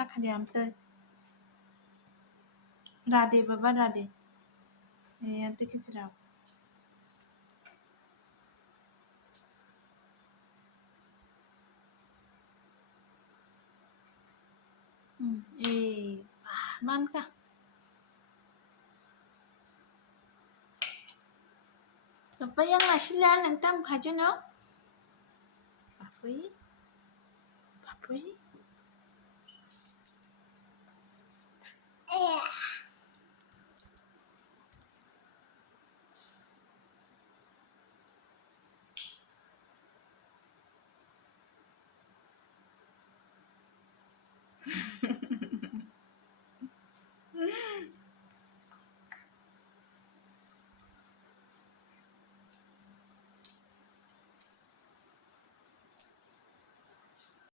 टाका द्या आमचं. राधे बाबा राधे. आता किती Rao. Man ka. Papayang nga sila nang tam ka dyan, no? Papoy.